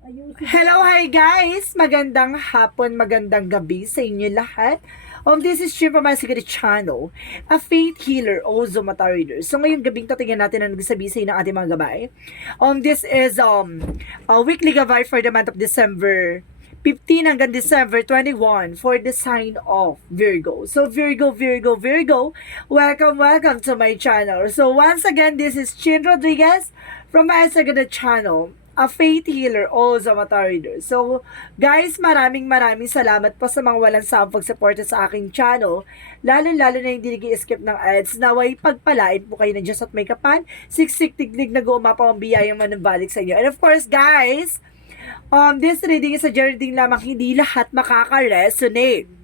Hello, hi guys! Magandang hapon, magandang gabi sa inyo lahat. This is Chip from my Secret Channel, a faith healer, also mata reader. So ngayong gabing to, tingnan natin ang nagsasabi sa ng ating mga gabay. This is a weekly gabay for the month of December 15 hanggang December 21 for the sign of Virgo. So Virgo, welcome to my channel. So once again, this is Chin Rodriguez from my Secret Channel, a faith healer, also mata reader. So, guys, maraming salamat po sa mga walang sawang pagsuporta sa aking channel. Lalo na hindi nag-skip ng ads. Naway pagpalain po kayo ng Diyos at may kapan. Siksik tiglig na gumapaw ang biyayang manubalik sa inyo. And of course, guys, this reading is a reading lamang, hindi lahat makaka-resonate.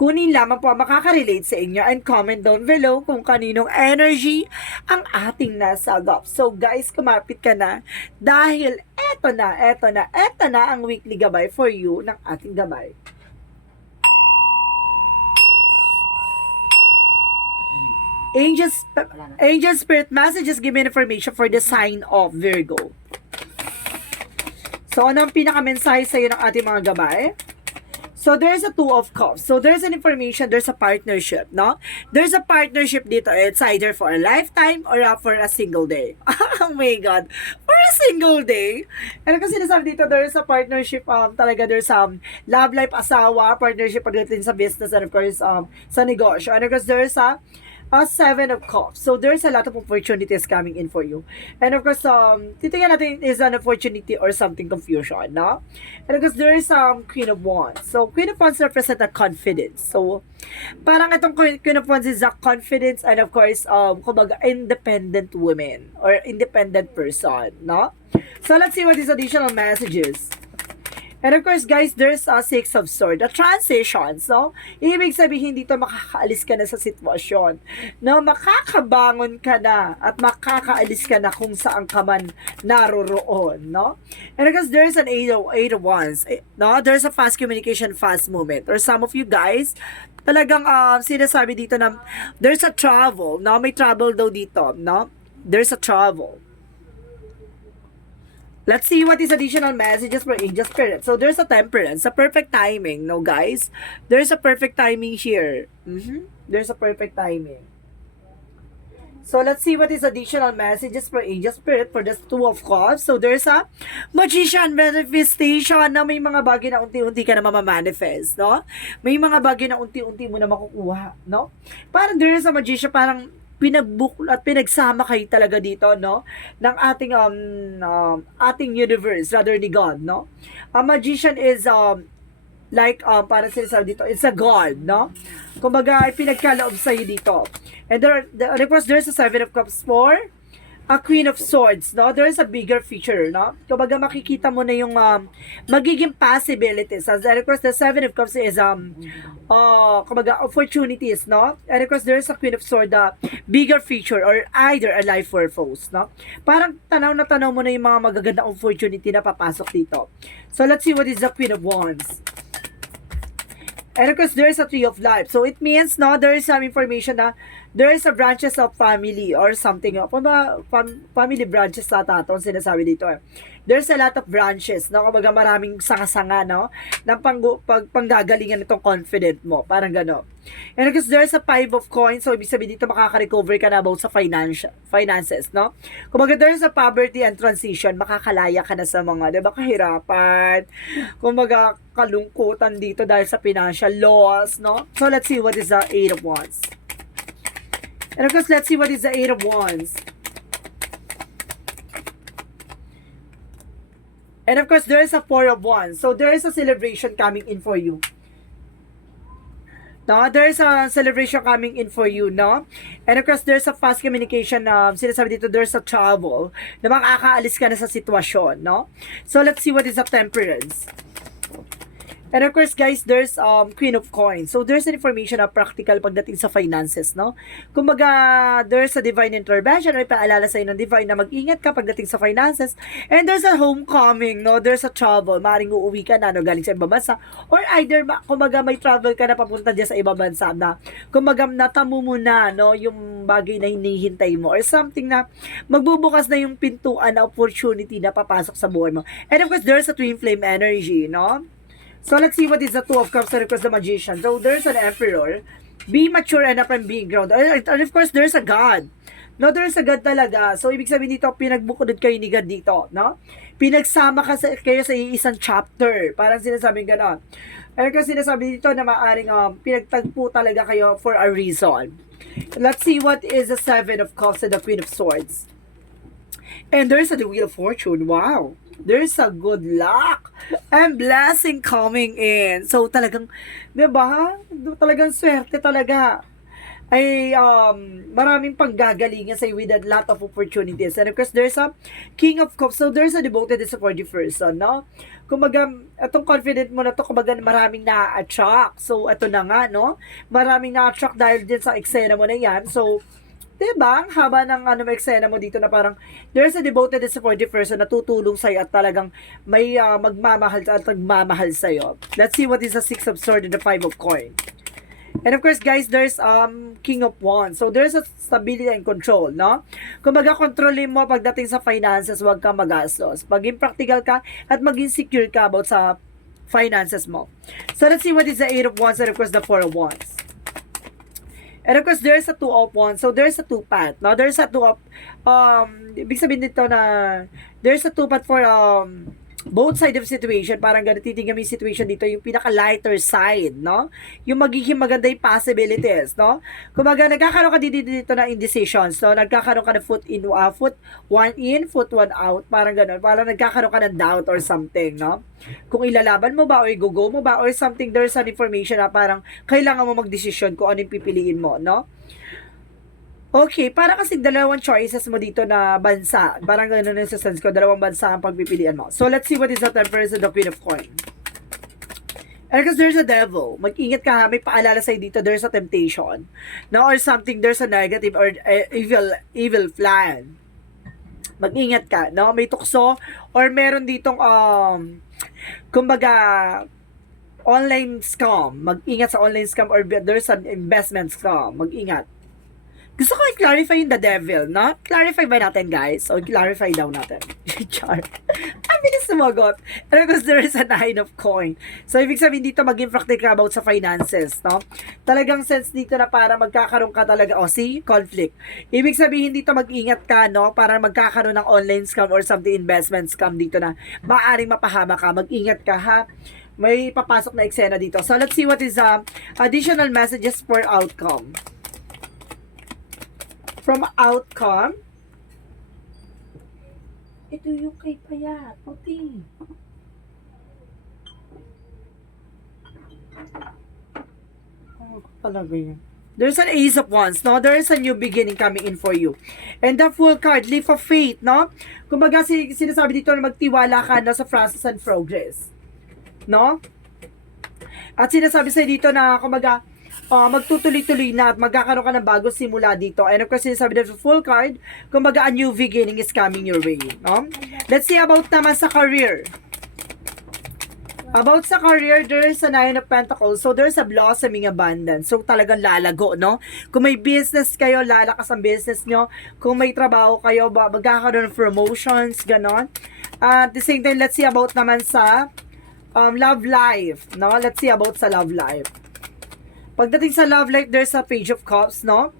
Kunin lamang po ang makaka-relate sa inyo and comment down below kung kaninong energy ang ating nasagap. So guys, kumapit ka na dahil eto na ang weekly gabay for you ng ating gabay. Angel Spirit Messages give me information for the sign of Virgo. So ano ang pinaka-mensahe sa iyo ng ating mga gabay? So, there's a Two of Cups. So, there's an information, there's a partnership, no? There's a partnership dito. It's either for a lifetime or for a single day. Oh my God. For a single day. Ano kasi sinasabi dito, there's a partnership, talaga there's love life, asawa, partnership pagdating sa business, and of course, sa negosyo. And of course, there's a Seven of Cups. So, there's a lot of opportunities coming in for you. And of course, titingnan natin is an opportunity or something confusion, no? And of course, there's Queen of Wands. So, Queen of Wands represent a confidence. So, parang itong Queen of Wands is a confidence and of course, kumbaga, independent woman or independent person, no? So, let's see what is additional messages. And of course, guys, there's a Six of Swords, a transition. So, ibig sabihin dito, makakaalis ka na sa sitwasyon. No, makakabangon ka na at makakaalis ka na kung saan ka man naroroon, no? And of course, there's an eight of Wands. No, there's a fast communication, fast movement. Or some of you guys, talagang sinasabi dito na there's a travel, no? May travel daw dito, no? There's a travel. Let's see what is additional messages for Angel Spirit. So, there's a Temperance, a perfect timing, no guys? There's a perfect timing here. There's a perfect timing. So, let's see what is additional messages for Angel Spirit for the Two of Cups. So, there's a Magician manifestation na may mga bagay na unti-unti ka na mamamanifest, no? May mga bagay na unti-unti mo na makukuha, no? Parang there's a Magician, parang pinagbook at pinagsama kayo talaga dito, no, ng ating ating universe, rather ni God, no. A magician is like para sinasabi dito, it's a God, no. Kumbaga pinagkaloob sa iyo dito. And of course there's a Seven of Cups for a Queen of Swords, no? There's a bigger feature, no? Kumbaga makikita mo na yung magiging possibilities. As of course, the Seven of Cups is kumbaga opportunities, no? And of course, there's a Queen of Swords, bigger feature or either a life purpose, no? Parang tanaw na tanaw mo na yung mga magagandang opportunity na papasok dito. So let's see what is the Queen of Wands. And of course, there is a Tree of Life. So, it means, no, there is some information na there is a branches of family or something. Family branches na ito, sinasabi dito. There's a lot of branches, no? Kumbaga maraming sanga-sanga, no? Ng panggagalingan itong confident mo. Parang gano'n. And of course, there's a Five of Coins. So, ibig sabihin dito, makaka-recover ka na about sa finances, no? Kumbaga, there's a poverty and transition. Makakalaya ka na sa mga, di ba, kahirapan. Kumbaga, kalungkutan dito dahil sa financial loss, no? So, let's see what is the Eight of Wands. And of course, let's see what is the Eight of Wands. And of course, there is a Four of Wands. So, there is a celebration coming in for you. No, there's a celebration coming in for you, no? And of course, there's a fast communication, sinasabi dito, there's a travel, na makakaalis ka na sa sitwasyon, no? So, let's see what is a Temperance. And of course, guys, there's Queen of Coins. So there's an information na practical pagdating sa finances, no? Kumbaga, there's a divine intervention or paalala sa'yo ng divine na mag-ingat ka pagdating sa finances. And there's a homecoming, no? There's a travel. Maring uuwi ka na, no? Galing sa ibang bansa. Or either, kumbaga, may travel ka na papunta dyan sa ibang bansa na, kumbaga, natamo mo na, no? Yung bagay na hinihintay mo. Or something na magbubukas na yung pintuan na opportunity na papasok sa buhay mo. And of course, there's a twin flame energy, no? So let's see what is the Two of Cups and of course the Magician. So there's an Emperor. Be mature enough and being grounded. And of course, there's a God. No, there's a God talaga. So ibig sabihin dito, pinagbukod kayo ni God dito, no? Pinagsama kayo sa isang chapter. Parang sinasabing gano'n. And kasi sinasabi dito na maaring pinagtagpo talaga kayo for a reason. Let's see what is the Seven of Cups and the Queen of Swords. And there's the Wheel of Fortune. Wow. There's a good luck and blessing coming in. So, talagang, di ba? Talagang swerte talaga. Ay, maraming panggagalingan sa'yo with a lot of opportunities. And of course, there's a King of Cups. So, there's a devoted and supportive person, no? Kumbaga, itong confident mo na to, kumbaga, maraming na-attract. So, ito na nga, no? Maraming na-attract dahil din sa eksena mo na yan. So, diba? Ang haba ng eksena mo dito na parang there's a devoted and supportive person na tutulong sa'yo at talagang may magmamahal at magmamahal sa'yo. Let's see what is the Six of Swords and the Five of Coins. And of course, guys, there's King of Wands. So, there's a stability and control, no? Kumbaga, kontrolin mo pagdating sa finances, huwag kang magastos. Maging practical ka at maging secure ka about sa finances mo. So, let's see what is the Eight of Wands and of course, the Four of Wands. And of course, there's a Two of Wands. So, there's a two-path. Now, there's a two of, ibig sabihin dito na, there's a two-path for, both side of situation. Parang ganun, titignan mo yung situation dito, yung pinaka-lighter side, no? Yung magiging maganda yung possibilities, no? Kumbaga, nagkakaroon ka dito na indecisions, no? Nagkakaroon ka ng foot one in, foot one out, parang ganun. Parang nagkakaroon ka ng doubt or something, no? Kung ilalaban mo ba, or go mo ba, or something, there's an information na parang kailangan mo magdesisyon kung ano yung pipiliin mo, no? Okay, para kasi dalawang choices mo dito na bansa. Parang gano'n yung sa sense ko, dalawang bansa ang pagpipilian mo. So, let's see what is the Temperance and the Queen of Coins. And because there's a devil, mag-ingat ka ha, may paalala sa'yo dito, there's a temptation. No, or something, there's a negative or evil plan. Mag-ingat ka, no? May tukso, or meron ditong, kumbaga, online scam. Mag-ingat sa online scam or there's an investment scam. Mag-ingat. Gusto ko i-clarify yung the devil, no? Clarify ba natin, guys? O clarify daw natin. Char. Ang bilis sumagot. And because there is a Nine of Coins. So, ibig sabihin dito, maging practical about sa finances, no? Talagang sense dito na para magkakaroon ka talaga, see? Conflict. Ibig sabihin dito, mag-ingat ka, no? Para magkakaroon ng online scam or something investment scam dito na maaaring mapahama ka. Mag-ingat ka, ha? May papasok na eksena dito. So, let's see what is additional messages for outcome. From outcome, ito yung kay Payat, puti. Oh, talaga yun. There's an Ace of Wands, no? There is a new beginning coming in for you. And the Fool card, leap of faith, no? Kumbaga, sinasabi dito na magtiwala ka, no, sa process and progress. No? At sinasabi sa'yo dito na, kumbaga, magtutuloy-tuloy na at magkakaroon ka ng bagong simula dito. And of course, sinasabi na full card, kumbaga a new beginning is coming your way. No? Let's see about naman sa career. About sa career, there's a Nine of Pentacles. So, there's a blossoming abundance. So, talagang lalago, no? Kung may business kayo, lalakas ang business nyo. Kung may trabaho kayo, magkakaroon ng promotions, ganon. At the same time, let's see about naman sa love life. No? Let's see about sa love life. Pagdating sa love life, there's a Page of Cups, no?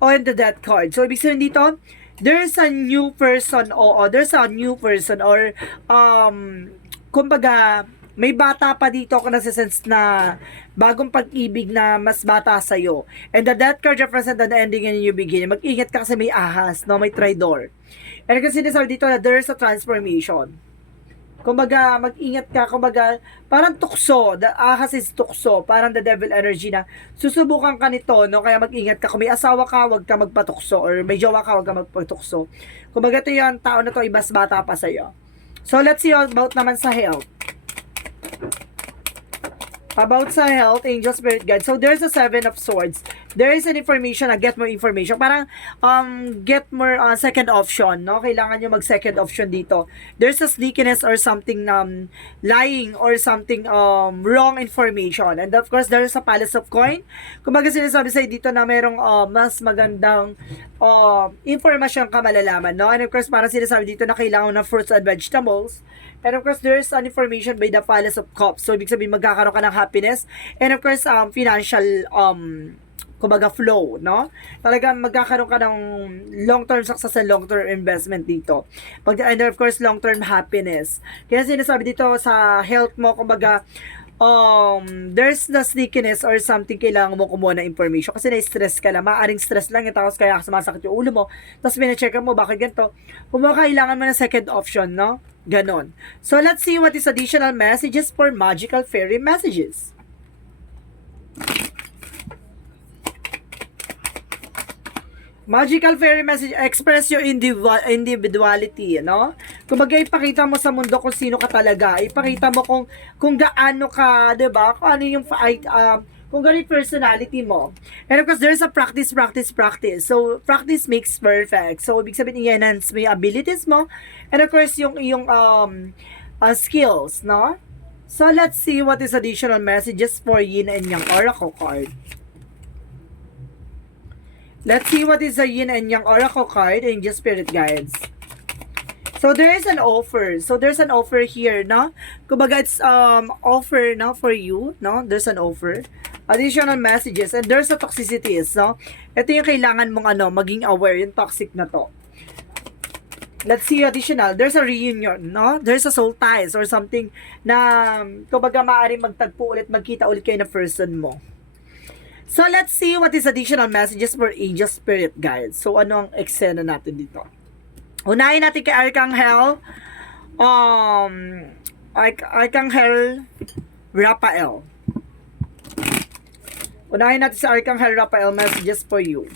On the Death card. So, ibig sabihin dito, there's a new person, there's a new person, or, kumbaga, may bata pa dito ako nasa-sense na bagong pag-ibig na mas bata sa'yo. And the Death card represent the ending and new beginning. Mag-ingat ka kasi may ahas, no? May traitor. And kasi sinasabi dito na there's a transformation. Kumbaga, mag-ingat ka, kumbaga, parang tukso, the ahas is tukso, parang the devil energy na susubukan ka nito, no? Kaya mag-ingat ka, kung may asawa ka, wag ka magpatukso, or may jowa ka, wag ka magpatukso. Kumbaga, ito yung tao na to, ibas bata pa sa'yo. So, let's see about naman sa health. About sa health, angel, spirit guide. So, there's a 7 of Swords. There is an information na get more information. Parang, get more second option, no? Kailangan nyo mag-second option dito. There's a sneakiness or something, lying or something, wrong information. And of course, there's a Palace of Coin. Kumbaga sinasabi sa'yo dito na merong, mas magandang, information ka malalaman, no? And of course, parang sinasabi dito na kailangan ng fruits and vegetables. And of course, there's an information by the Palace of Cups. So, ibig sabihin, magkakaroon ka ng happiness. And of course, financial, kumbaga, flow, no? Talagang magkakaroon ka ng long-term success and long-term investment dito. And of course, long-term happiness. Kaya sinasabi dito sa health mo, kumbaga, there's the sneakiness or something kailangan mo kumuha ng information kasi na-stress ka lang, maaring stress lang yung tapos kaya sumasakit yung ulo mo, tapos pina-check mo bakit ganito, kumuha kailangan mo ng second option, no? Ganon. So let's see what is additional messages for magical fairy messages. Magical fairy message, express your individuality, no? Kumbaga, ipakita mo sa mundo kung sino ka talaga. Ipakita mo kung gaano ka, 'di ba? Kung ano yung kung gaano yung personality mo. And of course, there's a practice. So, practice makes perfect. So, ibig sabihin, i-enhance mo yung abilities mo. And of course, yung skills, no? So, let's see what is additional messages for Yin and Yang Oracle card. Let's see what is the Yin and Yang Oracle card and just spirit guides. So there is an offer. So there's an offer here, no? Kumbaga it's offer no for you, no? There's an offer. Additional messages and there's a toxicities, no? Ito yung kailangan mong maging aware yung toxic na to. Let's see additional. There's a reunion, no? There's a soul ties or something na kumbaga maaaring magtagpo ulit, magkita ulit kayo na person mo. So, let's see what is additional messages for angel spirit guides. So, ano ang eksena natin dito? Unahin natin kay Archangel, Archangel Raphael. Unahin natin sa Archangel Raphael messages for you.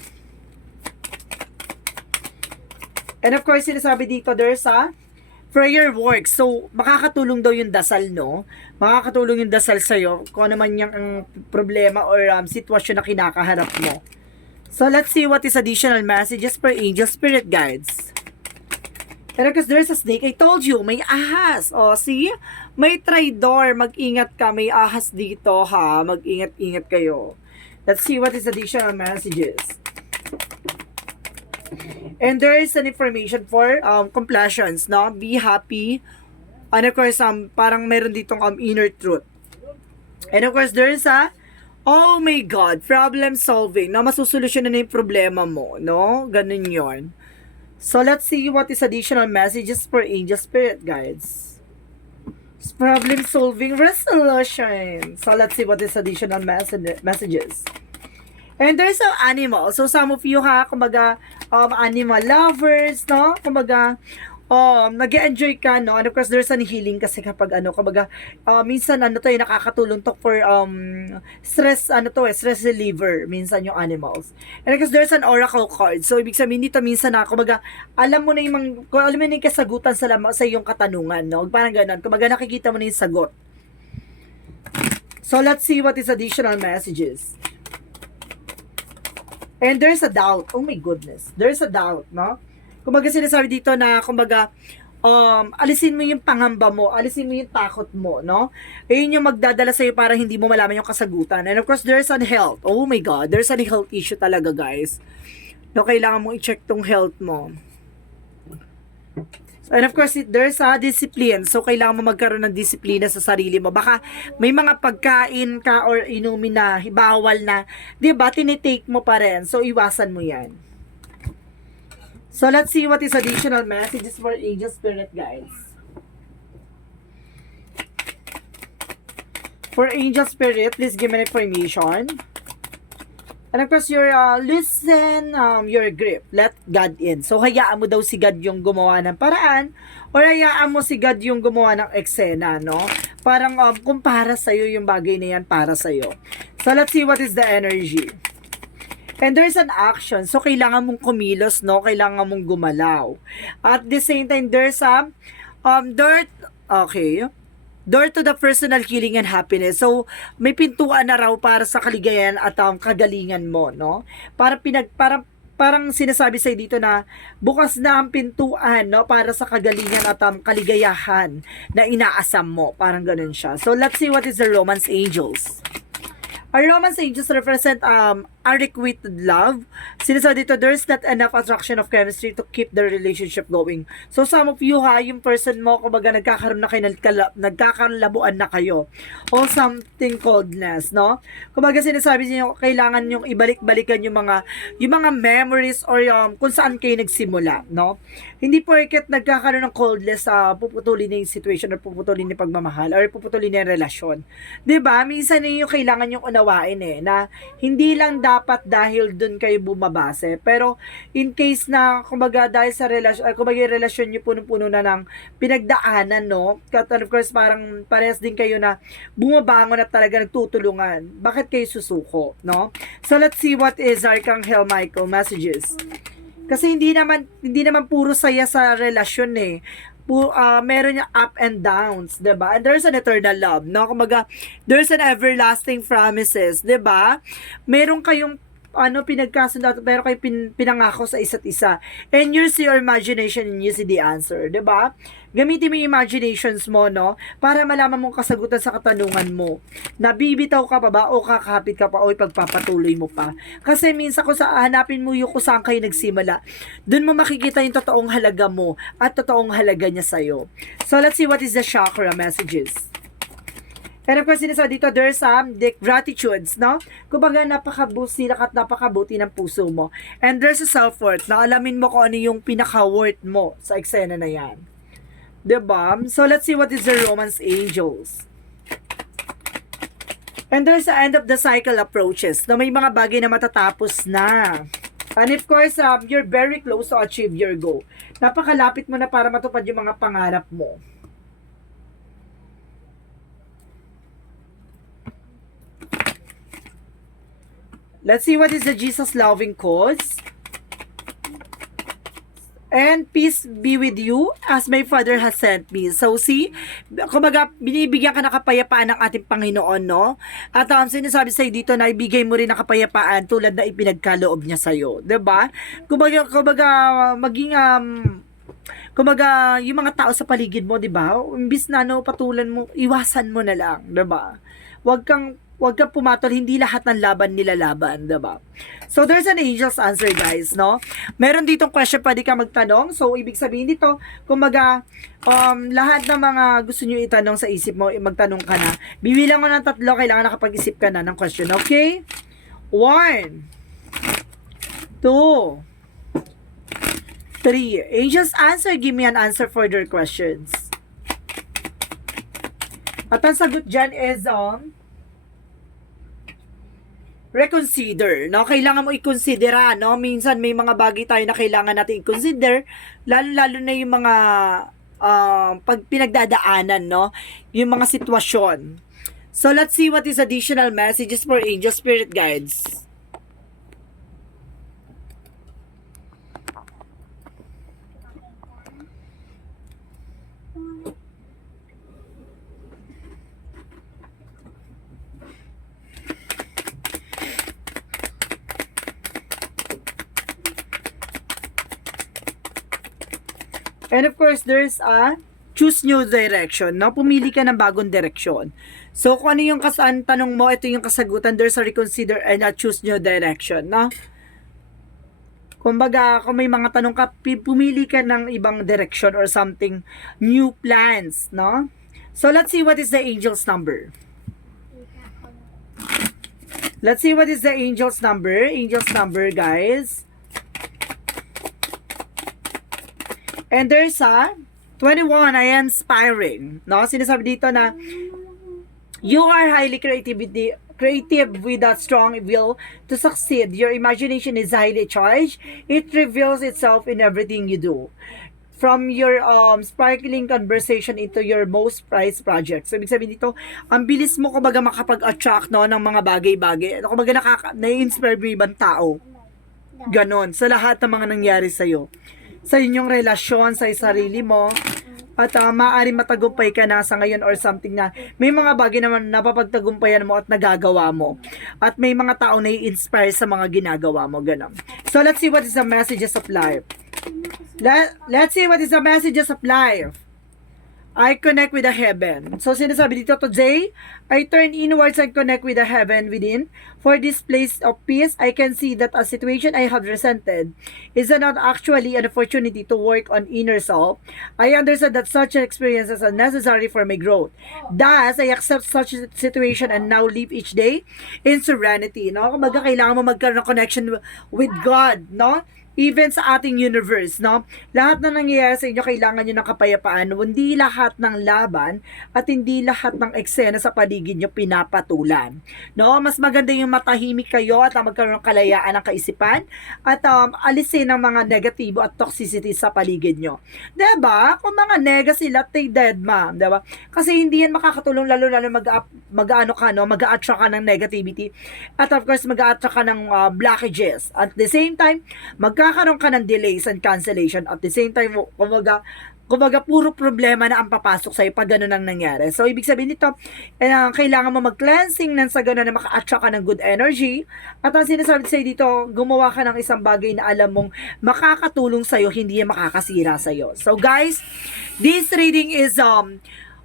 And of course, sinasabi dito, there's a prayer works. So, makakatulong daw yung dasal, no? Makakatulong yung dasal sa'yo kung ano man yung problema or sitwasyon na kinakaharap mo. So, let's see what is additional messages for angel spirit guides. And because there's a snake, I told you, may ahas. O, see? May traitor. Mag-ingat ka. May ahas dito, ha? Mag-ingat-ingat kayo. Let's see what is additional messages. And there is an information for completions, no? Be happy. And of course, parang meron ditong inner truth. And of course, there is a, oh my God, problem solving. No? Masusolusyonan na yung problema mo, no? Ganun yon. So, let's see what is additional messages for angel spirit guides. Problem solving resolution. So, let's see what is additional messages. And there's some animal. So, some of you kumbaga, animal lovers, no? Kumbaga, nag-enjoy ka, no? And of course, there's an healing kasi kapag, kumbaga, minsan, nakakatulong to for, stress, stress reliever, minsan yung animals. And of course, there's an oracle card. So, ibig sabihin dito, minsan kumbaga, alam mo na yung kasagutan sa iyong katanungan, no? Parang ganun. Kumbaga, nakikita mo na yung sagot. So, let's see what is additional messages. And there's a doubt. Oh my goodness. There's a doubt, no? Kumbaga sinasabi dito na, kumbaga, alisin mo yung pangamba mo, alisin mo yung takot mo, no? Ayun yung magdadala sa'yo para hindi mo malaman yung kasagutan. And of course, there's an health. Oh my God, there's an health issue talaga, guys. No, kailangan mong i-check tong health mo. And of course, there's a discipline. So, kailangan mo magkaroon ng disiplina sa sarili mo. Baka may mga pagkain ka or inumin na bawal na, di ba, tinitake mo pa rin. So, iwasan mo yan. So, let's see what is additional messages for angel spirit guides. For angel spirit, please give me information. And of course, loosen your grip. Let God in. So, hayaan mo daw si God yung gumawa ng paraan or hayaan mo si God yung gumawa ng eksena, no? Parang kung para sa'yo yung bagay na yan, para sa'yo. So, let's see what is the energy. And there's an action. So, kailangan mong kumilos, no? Kailangan mong gumalaw. At the same time, there's a dirt. Okay. door to the personal healing and happiness. So, may pintuan na raw para sa kaligayahan at kagalingan mo, no? Parang sinasabi sa'yo dito na bukas na ang pintuan, no, para sa kagalingan at kaligayahan na inaasam mo. Parang ganun siya. So, let's see what is the romance angels. Our romance angels represent unrequited love. Sinasabi dito, there's not enough attraction of chemistry to keep the relationship going. So some of you yung person mo, kumbaga nagkakaroon na kayo, nagkakalabuan na kayo. O something coldness, no? Kumbaga sinasabi niyo, kailangan yung ibalik-balikan yung mga memories or kung saan kayo nagsimula, no? Hindi porket nagkakaroon ng coldness, puputulin na yung situation or puputulin yung pagmamahal or puputulin na yung relasyon. 'Di ba? Minsan yung kailangan yung unawain na hindi lang dapat dahil dun kayo bumabase. Pero in case na kumbaga dahil sa relasyon, kumbaga yung relasyon niyo puno-puno na ng pinagdaanan, no? Of course, parang parehas din kayo na bumabangon at talaga nagtutulungan. Bakit kayo susuko, no? So let's see what is Archangel Michael messages. Kasi hindi naman puro saya sa relasyon meron yung up and downs, 'di ba? And there's an eternal love, no? Kumbaga, there's an everlasting promises, 'di ba? Meron kayong pinagkasunod, pero kayo pinangako sa isa't isa. And use your imagination and use the answer, 'di ba? Gamitin mo yung imaginations mo, no? Para malaman mong kasagutan sa katanungan mo. Nabibitaw ka pa ba o kakapit ka pa o ipagpapatuloy mo pa? Kasi minsan kung hanapin mo yung kung saan kayo nagsimula, dun mo makikita yung totoong halaga mo at totoong halaga niya sa'yo. So let's see what is the chakra messages. And of course, sinasabi dito, there's the gratitudes, no? Kumbaga, napakabuti at napakabuti ng puso mo. And there's a self-worth, na alamin mo kung ano yung pinaka-worth mo sa eksena na yan. Diba? So, let's see what is the romance angels. And there's the end of the cycle approaches, na may mga bagay na matatapos na. And of course, you're very close to achieve your goal. Napakalapit mo na para matupad yung mga pangarap mo. Let's see what is the Jesus loving cause. And peace be with you as my Father has sent me. So see, kumbaga binibigyan ka ng kapayapaan ng ating Panginoon, no? At sinasabi sa'yo dito na ibigay mo rin ng kapayapaan tulad na ipinagkaloob niya sa'yo. 'Di ba? Kumbaga maging kumbaga yung mga tao sa paligid mo, 'di ba? Imbis na patulan mo, iwasan mo na lang, 'di ba? Huwag kang pumatol, hindi lahat ng laban nilalaban, diba? So, there's an angel's answer, guys, no? Meron ditong question, pwede ka magtanong. So, ibig sabihin dito, kumbaga, lahat ng mga gusto nyo itanong sa isip mo, magtanong ka na. Bibilang mo ng 3, kailangan nakapag-isip ka na ng question, okay? 1, 2, 3. Angel's answer, give me an answer for their questions. At ang sagot dyan is, reconsider, no? Kailangan mo i-considera, no? Minsan may mga bagay tayo na kailangan natin i-consider, lalo na yung mga pag pinagdadaanan, no? Yung mga sitwasyon. So, let's see what is additional messages for angel spirit guides. And of course, there's a choose new direction, no? Pumili ka ng bagong direksyon. So, kung ano yung tanong mo, ito yung kasagutan. There's a reconsider and a choose new direction, no? Kumbaga, kung may mga tanong ka, pumili ka ng ibang direction or something, new plans, no? So, let's see what is the angel's number. Let's see what is the angel's number. Angel's number, guys. And there's a 21, I am inspiring. No? Sinasabi dito na you are highly creative with a strong will to succeed. Your imagination is highly charged. It reveals itself in everything you do. From your sparkling conversation into your most prized project. So, ibig sabihin dito, ang bilis mo kumbaga makapag-attract, no, ng mga bagay-bagay. Kumbaga na-inspire mo ibang tao. Ganon. Sa lahat ng mga nangyari sa'yo. Sa inyong relasyon, sa sarili mo, at maaaring matagumpay ka na sa ngayon or something na may mga bagay naman napapagtagumpayan mo at nagagawa mo. At may mga taong nai-inspire sa mga ginagawa mo, ganun. So, let's see what is the messages of life. Let's see what is the messages of life. I connect with the heaven. So, sinasabi dito, today, I turn inwards and connect with the heaven within. For this place of peace, I can see that a situation I have resented is not actually an opportunity to work on inner self. I understand that such experiences are necessary for my growth. Thus, I accept such a situation and now live each day in serenity. No? Kumbaga, kailangan mo magkaroon ng connection with God, no? Even sa ating universe, no? Lahat na nangyayari sa inyo, kailangan nyo ng kapayapaan. Hindi lahat ng laban at hindi lahat ng eksena sa paligid nyo pinapatulan. No? Mas maganda yung matahimik kayo at magkaroon ng kalayaan ng kaisipan at alisin ang mga negatibo at toxicity sa paligid nyo. Diba? Kung mga nega sila, they dead, ma'am. Diba? Kasi hindi yan makakatulong lalo mag-a-attract ka ng negativity. At of course, mag-a-attract ka ng blockages. At the same time, magkakaroon ka ng delays and cancellation at the same time, kumbaga puro problema na ang papasok sa'yo pag gano'n ang nangyari. So, ibig sabihin nito, kailangan mo mag-cleansing nang sa gano'n na maka-attract ka ng good energy. At ang sinasabi sa'yo dito, gumawa ka ng isang bagay na alam mong makakatulong sa'yo, hindi yan makakasira sa'yo. So, guys, this reading is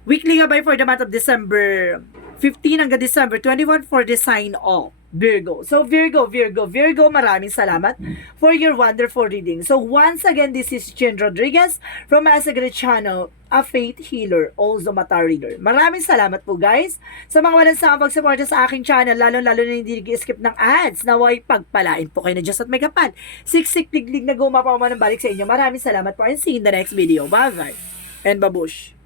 weekly gabay for the month of December 15 hanggang December 21 for the sign of Virgo. So, Virgo, maraming salamat for your wonderful reading. So, once again, this is Jen Rodriguez from Asagre Channel, a faith healer, also mata reader. Maraming salamat po, guys, sa mga walang sawang pagsuporta sa aking channel, lalo-lalo na hindi nag-skip ng ads. Naway pagpalain po kayo na Diyos at may kapal. Siksik, liglig na gumapaw man ng balik sa inyo. Maraming salamat po and see you in the next video. Bye-bye. And babush.